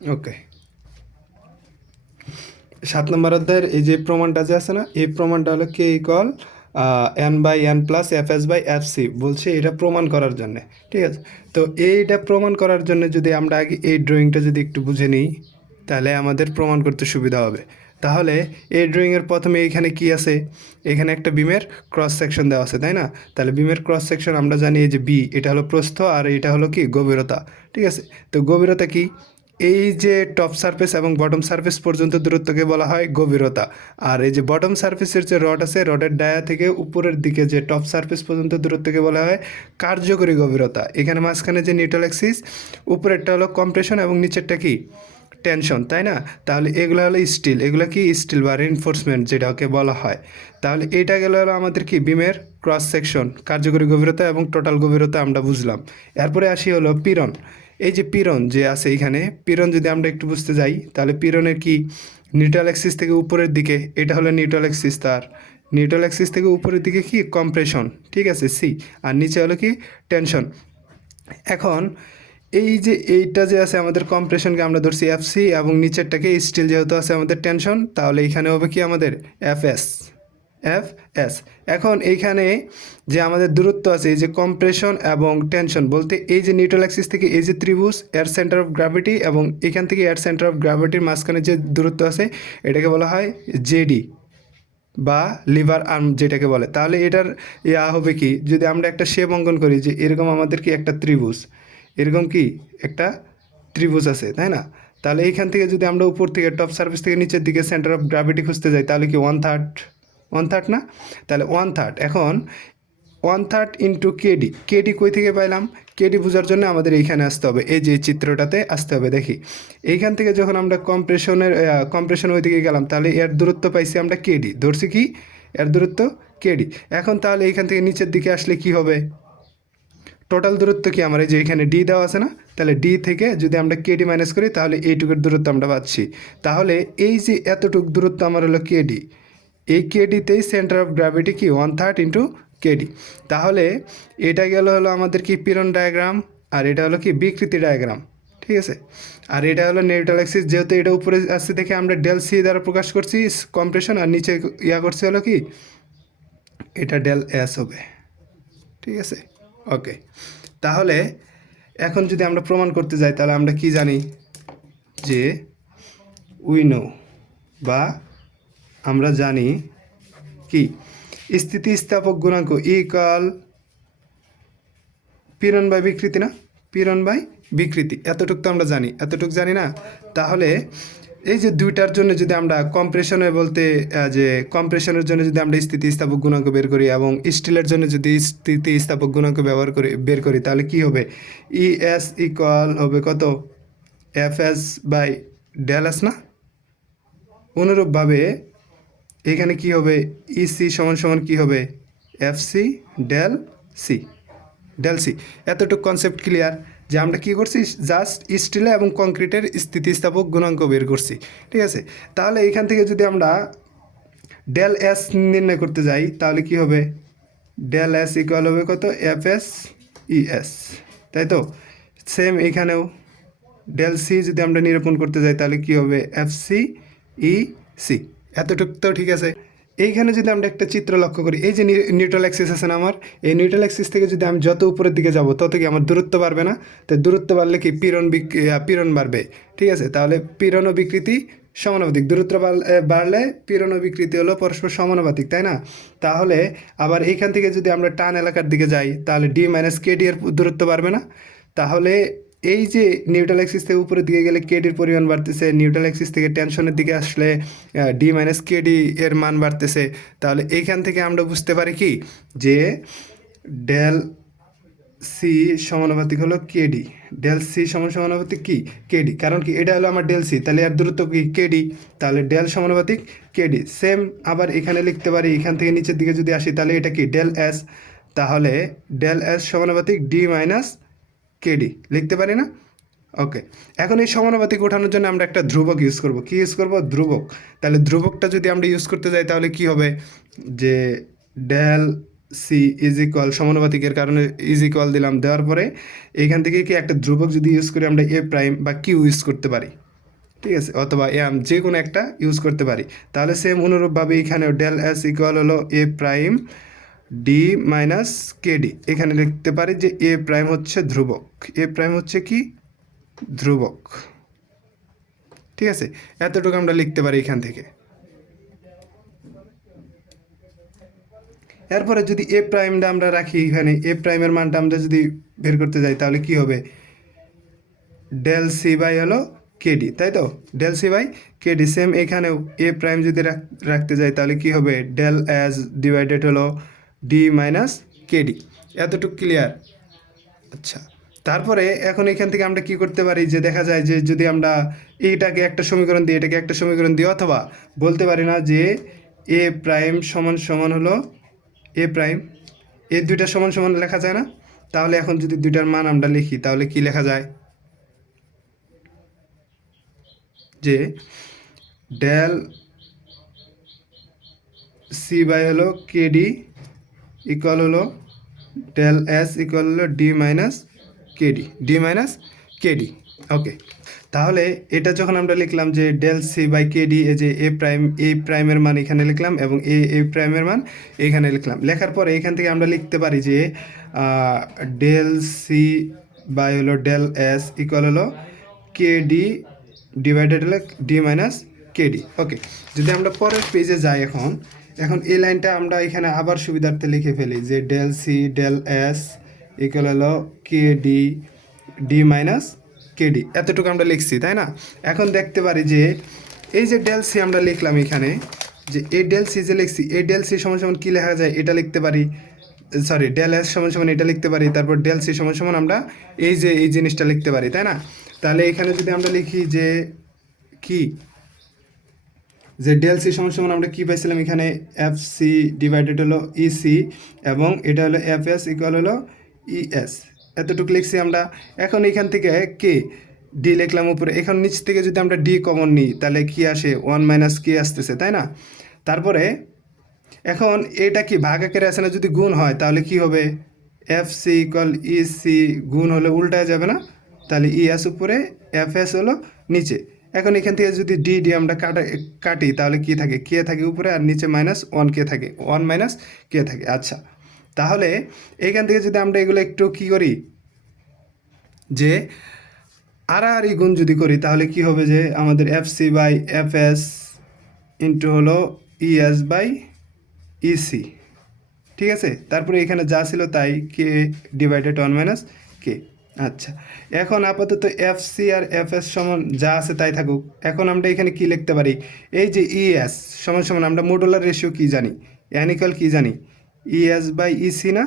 ওকে সাত নম্বর অধ্যায়ের এই যে প্রমাণটা যে আছে না, এই প্রমাণটা হলো K equal N by N plus F S by F C বলছে এটা প্রমাণ করার জন্য, ঠিক আছে? তো এইটা প্রমাণ করার জন্য যদি আমরা আগে এই ড্রয়িংটা যদি একটু বুঝে নিই, তাহলে আমাদের প্রমাণ করতে সুবিধা হবে। তাহলে এই ড্রয়িংয়ের প্রথমে এখানে কি আছে? এখানে একটা বিমের ক্রস সেকশন দেওয়া আছে, তাই না? তাহলে বিমের ক্রস সেকশন আমরা জানি যে বি এটা হলো প্রস্থ আর এটা হলো কি? গভীরতা, ঠিক আছে? তো গভীরতা কি? এই যে টপ সারফেস এবং বটম সারফেস পর্যন্ত দূরত্বকে বলা হয় গভীরতা। আর এই যে বটম সারফেসের যে রড আছে রডের ডায়া থেকে উপরের দিকে যে টপ সারফেস পর্যন্ত দূরত্বকে বলা হয় কার্যকরী গভীরতা। এখানে মাঝখানে যে নিউট্রাল অ্যাক্সিস উপরেরটা হলো কম্প্রেশন এবং নিচেরটা কি? টেনশন তাই না? তাহলে এগুলো হলো স্টিল এগুলো কি? স্টিল বা রিনফোর্সমেন্ট যেটাকে বলা হয়। তাহলে এটা গেল হলো আমাদের কি? বিমের ক্রস সেকশন কার্যকরী গভীরতা এবং টোটাল গভীরতা আমরা বুঝলাম। এরপরে আসি হলো পীড়ন। এই যে পীড়ন যে আছে এখানে পীড়ন যদি আমরা একটু বুঝতে যাই, তাহলে পীড়নের কি নিউট্রাল অ্যাক্সিস থেকে উপরের দিকে, এটা হলো নিউট্রাল অ্যাক্সিস তার। নিউট্রাল অ্যাক্সিস থেকে উপরের দিকে কি? কম্প্রেশন ঠিক আছে? সি আর নিচে হলো কি? টেনশন এখন, এই যে এইটা যে আছে আমাদের কম্প্রেশনকে আমরা ধরছি এফ সি এবং নিচেরটাকে স্টিল যেহেতু আছে আমাদের টেনশন তাহলে এখানে হবে কি আমাদের এফ এস এফ এস এখন এইখানে যে আমাদের দূরত্ব আছে, এই যে কম্প্রেশন এবং টেনশন বলতে এই যে নিউট্রাল অ্যাক্সিস থেকে এই যে ত্রিভুজ এয়ার সেন্টার অফ গ্র্যাভিটি এবং এখান থেকে এয়ার সেন্টার অফ গ্র্যাভিটির মাঝখানে যে দূরত্ব আছে, এটাকে বলা হয় জেডি বা লিভার আর্ম যেটাকে বলে। তাহলে এটার ইয়া হবে কি, যদি আমরা একটা শেপ অঙ্কন করি যে এরকম আমাদের কি একটা ত্রিভুজ, এরকম কি একটা ত্রিভুজ আছে, তাই না? তাহলে এইখান থেকে যদি আমরা উপর থেকে টপ সার্ভিস থেকে নিচের দিকে সেন্টার অফ গ্র্যাভিটি খুঁজতে যাই, তাহলে কি ওয়ান থার্ড ওয়ান থার্ড না? তাহলে ওয়ান থার্ড এখন one third into KD KD কই থেকে পাইলাম? কেডি বোঝার জন্য আমাদের এইখানে আসতে হবে। এই যে চিত্রটাতে আসতে হবে, দেখি। এইখান থেকে যখন আমরা কম্প্রেশনের কম্প্রেশন ওই দিকে গেলাম, তাহলে এর দূরত্ব পাইছি আমরা কেডি ধরছি কি? এর দূরত্ব কেডি এখন তাহলে এইখান থেকে নিচের দিকে আসলে কি হবে? টোটাল দূরত্ব কি? আমার এই যে এখানে ডি দেওয়া আছে না? তাহলে ডি থেকে যদি আমরা কেডি মাইনাস করি, তাহলে এইটুকুর দূরত্ব আমরা পাচ্ছি। তাহলে এই যে এতটুক দূরত্ব আমার হলো কেডি এই কেডিতেই সেন্টার অফ গ্র্যাভিটি কি? ওয়ান থার্ড ইন্টু কেডি তাহলে এটা গেল হলো আমাদের কি পিরন ডায়াগ্রাম আর এটা হলো কি বিকৃতি ডায়াগ্রাম ঠিক আছে? আর এটা হলো অ্যাক্সিস যেহেতু এটা উপরে আসছে দেখে আমরা ডেল সি দ্বারা প্রকাশ করছি কম্প্রেশন আর নিচে ইয়া করছি হলো কি? এটা ডেল এস হবে, ঠিক আছে? ওকে তাহলে এখন যদি আমরা প্রমাণ করতে যাই, তাহলে আমরা কি জানি? যে উইনো বা আমরা জানি কি? স্থিতিস্থাপক গুণাঙ্ক ইকাল পীড়ন বাই বিকৃতি না? পীড়ন বাই বিকৃতি। এতটুক তো আমরা জানি। এতটুক জানি না? তাহলে এই যে দুইটার জন্য যদি আমরা কম্প্রেশনে বলতে যে কম্প্রেশনের জন্য যদি আমরা স্থিতিস্থাপক গুণাঙ্ক বের করি এবং স্টিলের জন্য যদি স্থিতিস্থাপক গুণাঙ্ক ব্যবহার করি, বের করি, তাহলে কি হবে? ই এস ইকুয়াল হবে কত? F S by del S না? অনুরূপভাবে এখানে কি হবে? ইসি সমান সমান কি হবে? F C del C del C এতটুকু কনসেপ্ট ক্লিয়ার যে আমরা কী করছি? জাস্ট স্টিলে এবং কংক্রিটের স্থিতিস্থাপক গুণাঙ্ক বের করছি, ঠিক আছে? তাহলে এখান থেকে যদি আমরা ডেল এস নির্ণয় করতে যাই, তাহলে কি হবে? ডেল এস ইকুয়াল হবে কত? এফ এস ই এস তাই তো? সেম এখানেও। ডেল সি যদি আমরা নিরূপণ করতে যাই, তাহলে কি হবে? এফ সি ই সি এতটুকু তো ঠিক আছে। এইখানে যদি আমরা একটা চিত্র লক্ষ্য করি, এই যে নিউট্রাল অ্যাক্সিস আছে না আমার, এই নিউট্রাল অ্যাক্সিস থেকে যদি আমি যত উপরের দিকে যাব, তত কি আমার দূরত্ব বাড়বে না? তো দূরত্ব বাড়লে কি পীড়ন পীড়ন বাড়বে। ঠিক আছে? তাহলে পীড়ন ও বিকৃতি সমানুপাতিক। দূরত্ব বাড়লে- বাড়লে পীড়ন ও বিকৃতি হলো পরস্পর সমানুপাতিক, তাই না? তাহলে আবার এইখান থেকে যদি আমরা টান এলাকার দিকে যাই, তাহলে ডি মাইনাস কে ডি এর দূরত্ব বাড়বে না। তাহলে এই যে নিউট্রাল অ্যাক্সিস থেকে উপরের দিকে গেলে কেডির পরিমাণ বাড়তেছে নিউট্রাল অ্যাক্সিস থেকে টেনশনের দিকে আসলে ডি মাইনাস কেডি এর মান বাড়তেছে। তাহলে এইখান থেকে আমরা বুঝতে পারি কি? যে ডেল সি সমানুপাতিক হলো কেডি ডেল সি সমান সমানুপাতিক কি? কেডি কারণ কি? এটা হলো আমার ডেল সি তাহলে এর দূরত্ব কি? কেডি তাহলে ডেল সমানুপাতিক কেডি সেম আবার এখানে লিখতে পারি, এখান থেকে নিচের দিকে যদি আসি, তাহলে এটা কি? ডেল এস তাহলে ডেল এস সমানুপাতিক ডি মাইনাস কেডি, লিখতে পারি না? ওকে, এখন এই সমানুপাতিক ওঠানোর জন্য আমরা একটা ধ্রুবক ইউজ করব। কি ইউজ করব? ধ্রুবক। তাহলে ধ্রুবকটা যদি আমরা ইউজ করতে যাই, তাহলে কি হবে? যে ডেল সি ইজ ইকুয়াল সমানুপাতিকের কারণে ইজ ইকুয়াল দিলাম। দেওয়ার পরে এইখান থেকে কি একটা ধ্রুবক যদি ইউজ করি আমরা এ প্রাইম বা কিউ ইউজ করতে পারি। ঠিক আছে? অথবা এম যে কোনো একটা ইউজ করতে পারি। তাহলে সেম অনুরূপভাবে এখানেও ডেল এস ইকুয়াল হলো A prime D minus K D এখানে লিখতে পারি যে এ প্রাইম হচ্ছে ধ্রুবক। এ প্রাইম হচ্ছে কি? ধ্রুবক। ঠিক আছে? এতটুকু আমরা লিখতে পারি এখান থেকে। এরপরে যদি এ প্রাইমটা আমরা রাখি এখানে এ প্রাইমের মানটা আমরা যদি বের করতে যাই, তাহলে কি হবে? ডেল সি বাই হলো কেডি তাই তো? Del C by K D same এখানেও এ প্রাইম যদি রাখতে যাই, তাহলে কি হবে? ডেল অ্যাজ ডিভাইডেড হলো ডি মাইনাস কেডি এতটুকু ক্লিয়ার আচ্ছা। তারপরে এখন এখান থেকে আমরা কি করতে পারি? যে দেখা যায় যে যদি আমরা এইটাকে একটা সমীকরণ দিই, এটাকে একটা সমীকরণ দিই, অথবা বলতে পারি না যে এ প্রাইম সমান সমান হলো এ প্রাইম এ দুইটা সমান সমান লেখা যায় না? তাহলে এখন যদি দুইটার মান আমরা লিখি, তাহলে কি লেখা যায়? যে ডেল সি বাই হলো কেডি ইকুয়াল হলো ডেল এস ইকুয়াল হলো D minus K D, D minus K D. Okay তাহলে এটা যখন আমরা লিখলাম যে ডেল সি বাই কেডি, এই যে এ প্রাইম, এ প্রাইমের মান এখানে লিখলাম এবং এ এ প্রাইমের মান এখানে লিখলাম। লেখার পরে এখান থেকে আমরা লিখতে পারি যে ডেল সি বাই হলো ডেল এস ইকুয়াল হলো কেডি ডিভাইডেড হলো D minus K D. Okay যদি আমরা পরের পেজে যাই এখন এখন এই লাইনটা আমরা এখানে আবার সুবিধার্থে লিখে ফেলি, যে del C del S equal হলো K D D minus K D এতটুকু আমরা লিখছি, তাই না? এখন দেখতে পারি যে এই যে ডেল সি আমরা লিখলাম এখানে, যে এ ডেল সি যে লিখছি এ ডেল সি সমান সমান কী লেখা যায় এটা লিখতে পারি সরি ডেল এস সমান সমান এটা লিখতে পারি, তারপর ডেল সি সমান সমান আমরা এই যে এই জিনিসটা লিখতে পারি, তাই না? তাহলে এখানে যদি আমরা লিখি যে কি? যে ডেল সি সমান সমান আমরা কী পাইছিলাম? এখানে এফ সি ডিভাইডেড হলো ইসি এবং এটা হলো এফ এস ইকুয়াল হলো ই এস এতটুকু লিখছি আমরা। এখন এখান থেকে কে ডি লিখলাম উপরে। এখন নিচ থেকে যদি আমরা ডি কমন নিই, তাহলে কি আসে? ওয়ান মাইনাস কে আসতেছে, তাই না? তারপরে এখন এটা কি ভাগ আকারে আসে না? যদি গুণ হয়, তাহলে কি হবে? এফ সি ইকুয়াল ইসি গুণ হলে উল্টায় যাবে না? তাহলে ই এস উপরে এফ এস হলো নিচে। এখন এখান থেকে যদি ডি ডি আমরা কাটা, কাটি, তাহলে কি থাকে? কে থাকে উপরে আর নিচে মাইনাস ওয়ান কে থাকে। ওয়ান মাইনাস কে থাকে। আচ্ছা। তাহলে এইখান থেকে যদি আমরা এগুলো একটু কি করি? যে আর আড়াআড়ি গুণ যদি করি, তাহলে কি হবে যে আমাদের F C by F S into হলো E S by E C ঠিক আছে? তারপরে এখানে যা ছিল তাই K divided one minus K আচ্ছা এখন আপাতত এফ সি আর এফ এস সমান যা আছে তাই থাকুক। এখন আমরা এখানে কি লিখতে পারি? এই যে ইএস সমান সমান আমরা মডুলার রেশিও কি জানি? অ্যানিক্যাল কি জানি? E S by E C না?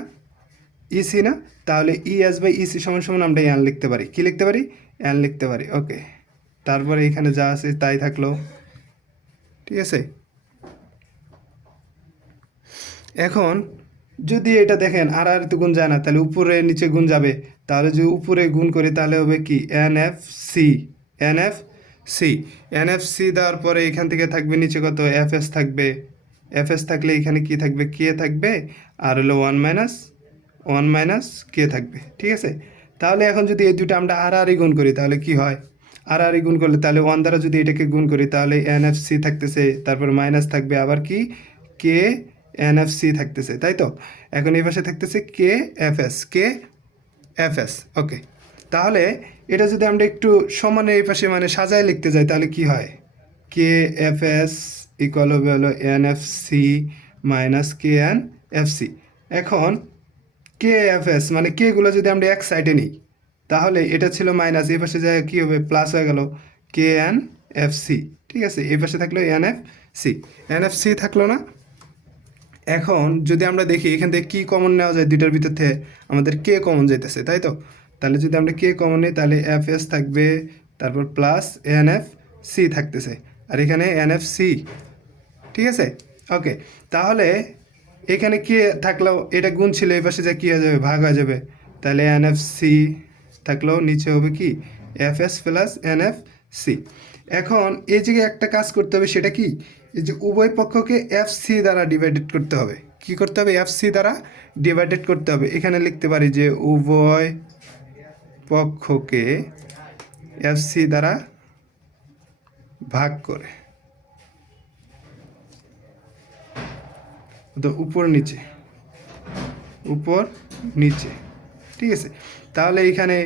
ইসি না? তাহলে ইএস বাই ইসি সমান সমান আমরা অ্যান লিখতে পারি। কি লিখতে পারি? অ্যান লিখতে পারি। ওকে তারপরে এখানে যা আছে তাই থাকল। ঠিক আছে? এখন যদি এটা দেখেন, আর আর তো গুণ যায় না, তাহলে উপরে নিচে গুণ যাবে। তাহলে যদি উপরে গুণ করি তাহলে হবে কি? N F C N F C N F C দেওয়ার পরে এখান থেকে থাকবে নিচে কত? এফ এস থাকবে। এফ এস থাকলে এখানে কি থাকবে? কে থাকবে। আর হলো one minus one minus K থাকবে। ঠিক আছে? তাহলে এখন যদি এই দুটো আমরা আর আরই গুণ করি, তাহলে কি হয়? আর আরই গুণ করলে তাহলে ওয়ান দ্বারা যদি এটাকে গুণ করি, তাহলে এন এফ সি থাকতেছে। তারপর মাইনাস থাকবে আবার কি? কে এন এফ সি থাকতেছে। তাই তো? এখন এই পাশে থাকতেছে K F S K F S okay তাহলে এটা যদি আমরা একটু সমানে এই পাশে মানে সাজায় লিখতে যাই, তাহলে কি হয়? কে এফ এস ইকুয়াল হবে হলো N F C minus K N F C এখন কে এফ এস মানে কেগুলো যদি আমরা এক সাইডে নিই, তাহলে এটা ছিল মাইনাস এই পাশে যায় কী হবে? প্লাস হয়ে গেল কে এন এফ সি ঠিক আছে? এই পাশে থাকল N F C N F C থাকল না? এখন যদি আমরা দেখি, এখান থেকে কী কমন নেওয়া যায়? দুইটার ভিতর থেকে আমাদের কে কমন যাইতেছে, তাই তো? তাহলে যদি আমরা কে কমন নিই, তাহলে এফ এস থাকবে, তারপর প্লাস এন এফ সি থাকতেছে। আর এখানে এন এফ সি ঠিক আছে? ওকে তাহলে এখানে কে থাকলেও এটা গুণ ছিল, এই পাশে যা কী হয়ে যাবে? ভাগ হয়ে যাবে। তাহলে এন এফ সি থাকলেও নিচে হবে কি? F S plus N F C এখন এই জায়গায় একটা কাজ করতে হবে, সেটা কি? এই যে উভয় পক্ষকে এফ সি দ্বারা ডিভাইডেড করতে হবে। কি করতে হবে? এফ সি দ্বারা ডিভাইডেড করতে হবে। এখানে লিখতে পারি যে উভয় পক্ষকে এফ সি দ্বারা ভাগ করে। তো উপর নিচে। উপর নিচে। ঠিক আছে? তাহলে এখানে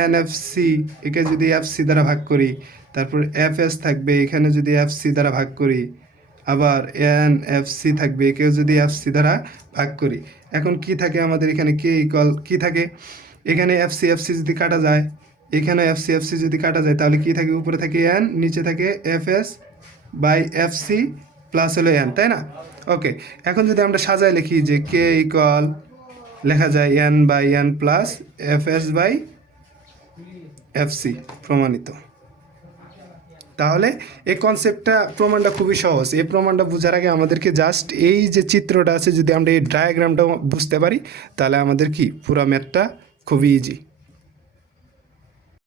এন এফ সি একে যদি এফ সি দ্বারা ভাগ করি, তারপর এফ এস থাকবে। এখানে যদি এফ সি দ্বারা ভাগ করি আবার এন এফ সি থাকবে, একেও যদি এফ সি দ্বারা ভাগ করি। এখন কি থাকে আমাদের এখানে? কে ইকল কি থাকে? এখানে এফ সি এফ সি যদি কাটা যায়, এখানে এফ সি এফ সি যদি কাটা যায়, তাহলে কি থাকে? উপরে থাকে এন, নিচে থাকে F S by F C plus হলো এন, তাই না? ওকে এখন যদি আমরা সাজায় লিখি যে কে ইকল লেখা যায় N by N plus F S by F C প্রমাণিত। তাহলে এই কনসেপ্টটা প্রমাণটা খুবই সহজ। এই প্রমাণটা বোঝার আগে আমাদেরকে জাস্ট এই যে চিত্রটা আছে, যদি আমরা এই ডায়াগ্রামটা বুঝতে পারি, তাহলে আমাদের কি? পুরো ম্যাথটা খুবই ইজি